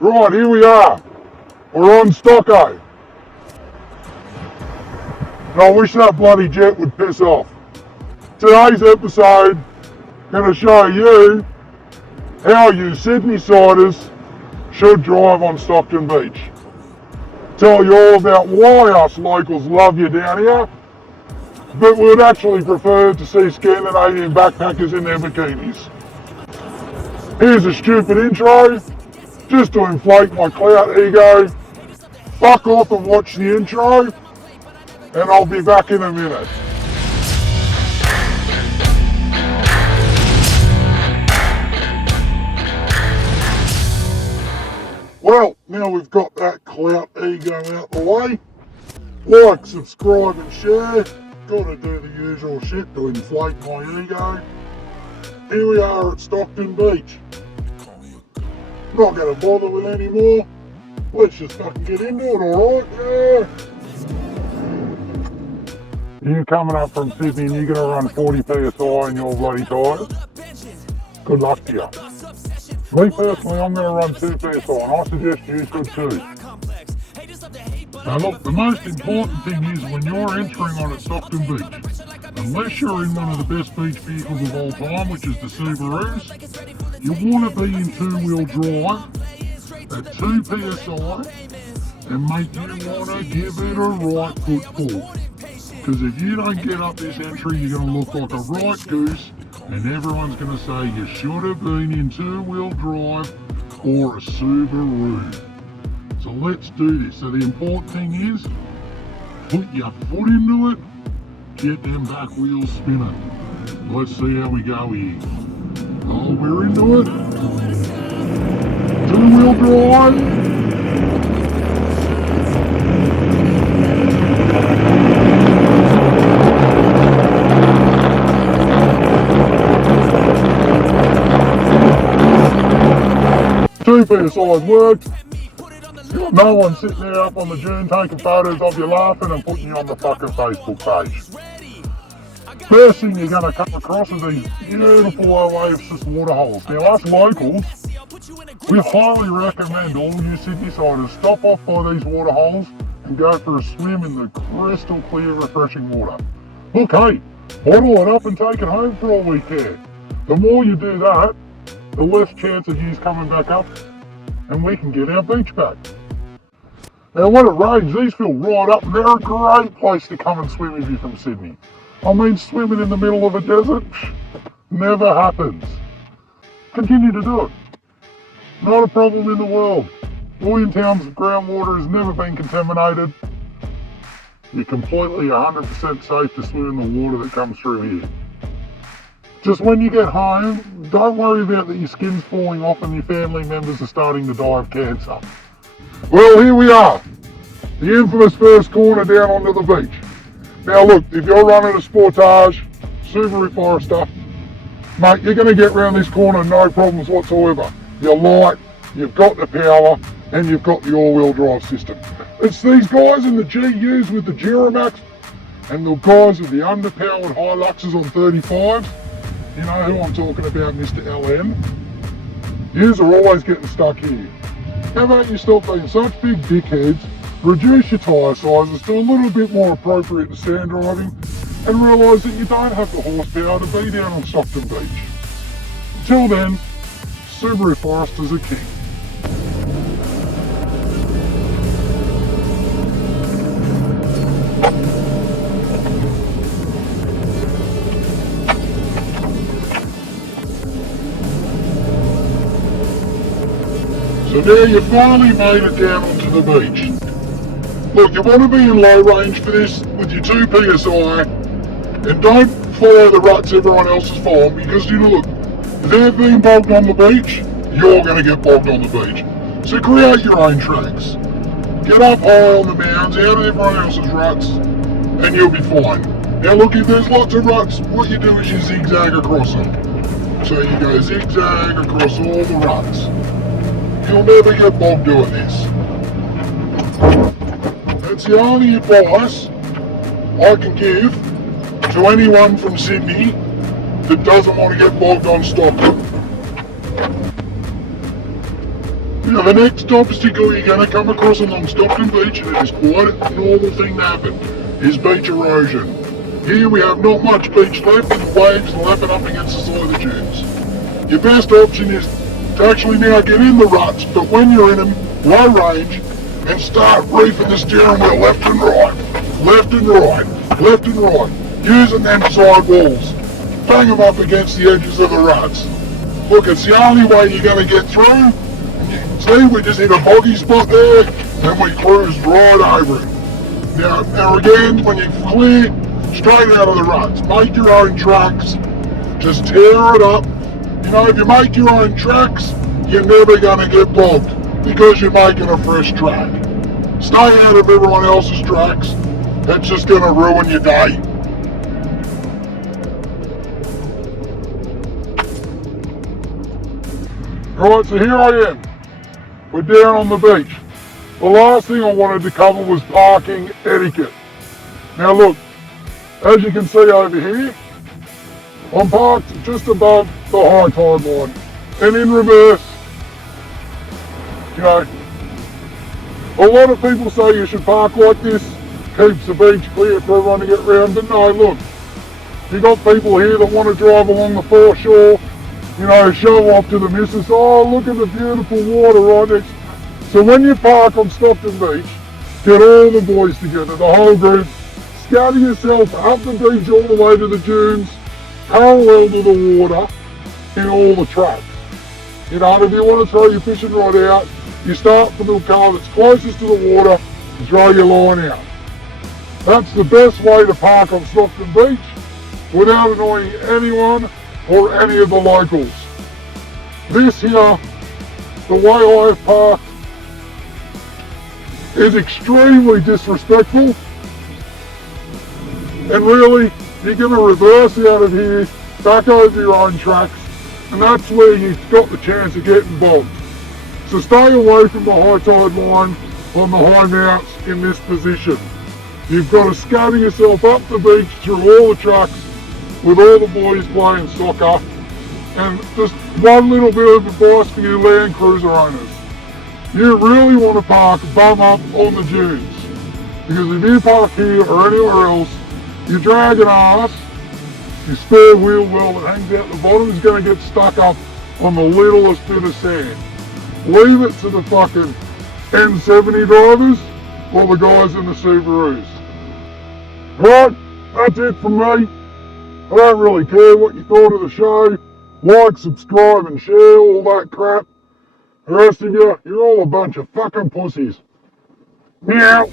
Right, here we are. We're on Stocko. And I wish that bloody jet would piss off. Today's episode, going to show you how you Sydney-siders should drive on Stockton Beach. Tell you all about why us locals love you down here, but we'd actually prefer to see Scandinavian backpackers in their bikinis. Here's a stupid intro, just to inflate my clout ego. Fuck off and watch the intro, and I'll be back in a minute. Well, now we've got that clout ego out the way, like, subscribe and share. Gotta do the usual shit to inflate my ego. Here we are at Stockton Beach. Not gonna bother with any more. Let's just fucking get into it, alright? Yeah. You coming up from Sydney and you're gonna run 40 PSI in your bloody tyres? Good luck to you. Me personally, I'm gonna run 2 PSI and I suggest you should too. Now look, the most important thing is when you're entering on at Stockton Beach, unless you're in one of the best beach vehicles of all time, which is the Subarus, you want to be in 2-wheel drive at 2 PSI, and mate, you want to give it a right foot pull. Because if you don't get up this entry, you're going to look like a right goose, and everyone's going to say you should have been in 2-wheel drive or a Subaru. So let's do this. So the important thing is, put your foot into it, get them back wheels spinning. Let's see how we go here. Oh, we're into it. 2-wheel drive. Two PSI's worked. No one sitting there up on the dune taking photos of you laughing and putting you on the fucking Facebook page. First thing you're going to come across is these beautiful oasis waterholes. Now us locals, we highly recommend all you Sydney-siders stop off by these waterholes and go for a swim in the crystal clear refreshing water. Look, hey, bottle it up and take it home for all we care. The more you do that, the less chance of you coming back up and we can get our beach back. Now when it rains, these fill right up and they're a great place to come and swim if you're from Sydney. I mean, swimming in the middle of a desert, never happens. Continue to do it. Not a problem in the world. Williamtown's groundwater has never been contaminated. You're completely 100% safe to swim in the water that comes through here. Just when you get home, don't worry about that your skin's falling off and your family members are starting to die of cancer. Well, here we are. The infamous first corner down onto the beach. Now look, if you're running a Sportage, Subaru Forester, mate, you're going to get round this corner no problems whatsoever. You're light, you've got the power, and you've got the all-wheel drive system. It's these guys in the GUs with the Duramax, and the guys with the underpowered Hiluxes on 35s. You know who I'm talking about, Mr. LN. Yous are always getting stuck here. How about you stop being such big dickheads, reduce your tyre sizes to a little bit more appropriate to sand driving, and realise that you don't have the horsepower to be down on Stockton Beach. Until then, Subaru Foresters are king. So now you finally made it down onto the beach. Look, you want to be in low range for this with your 2 PSI, and don't follow the ruts everyone else is following, because you look, if they're being bogged on the beach, you're going to get bogged on the beach. So create your own tracks. Get up high on the mounds, out of everyone else's ruts, and you'll be fine. Now look, if there's lots of ruts, what you do is you zigzag across them. So you go zigzag across all the ruts. You'll never get bogged doing this. That's the only advice I can give to anyone from Sydney that doesn't want to get bogged on Stockton. Now the next obstacle you're going to come across along Stockton Beach, and it is quite a normal thing to happen, is beach erosion. Here we have not much beach left and the waves lapping up against the side of the dunes. Your best option is to actually now get in the ruts, but when you're in them, low range, and start reefing the steering wheel left and right, left and right, left and right, using them side walls. Bang them up against the edges of the ruts. Look, it's the only way you're going to get through. And you can see we just hit a boggy spot there, and we cruised right over it. Now again, when you clear straight out of the ruts, make your own tracks, just tear it up. You know, if you make your own tracks, you're never going to get bogged because you're making a fresh track. Stay out of everyone else's tracks. That's just going to ruin your day. Alright, so here I am. We're down on the beach. The last thing I wanted to cover was parking etiquette. Now look, as you can see over here, I'm parked just above the high tide line. And in reverse, you know, a lot of people say you should park like this, keeps the beach clear for everyone to get round, but no, look, you got people here that want to drive along the foreshore, you know, show off to the missus, oh look at the beautiful water right next. So when you park on Stockton Beach, get all the boys together, the whole group, scatter yourself up the beach all the way to the dunes, parallel to the water, in all the tracks. You know, if you want to throw your fishing rod out, you start from the car that's closest to the water and throw your line out. That's the best way to park on Stockton Beach without annoying anyone or any of the locals. This here, the way I've parked, is extremely disrespectful, and really you're going to reverse out of here, back over your own tracks, and that's where you've got the chance of getting bogged. So stay away from the high tide line on the high mounts in this position. You've got to scatter yourself up the beach through all the trucks with all the boys playing soccer. And just one little bit of advice for you Land Cruiser owners. You really want to park bum up on the dunes. Because if you park here or anywhere else, your dragging ass, your spare wheel well that hangs out the bottom is going to get stuck up on the littlest bit of sand. Leave it to the fucking N70 drivers or the guys in the Subarus. Right, that's it from me. I don't really care what you thought of the show. Like, subscribe and share, all that crap. The rest of you, you're all a bunch of fucking pussies. Meow.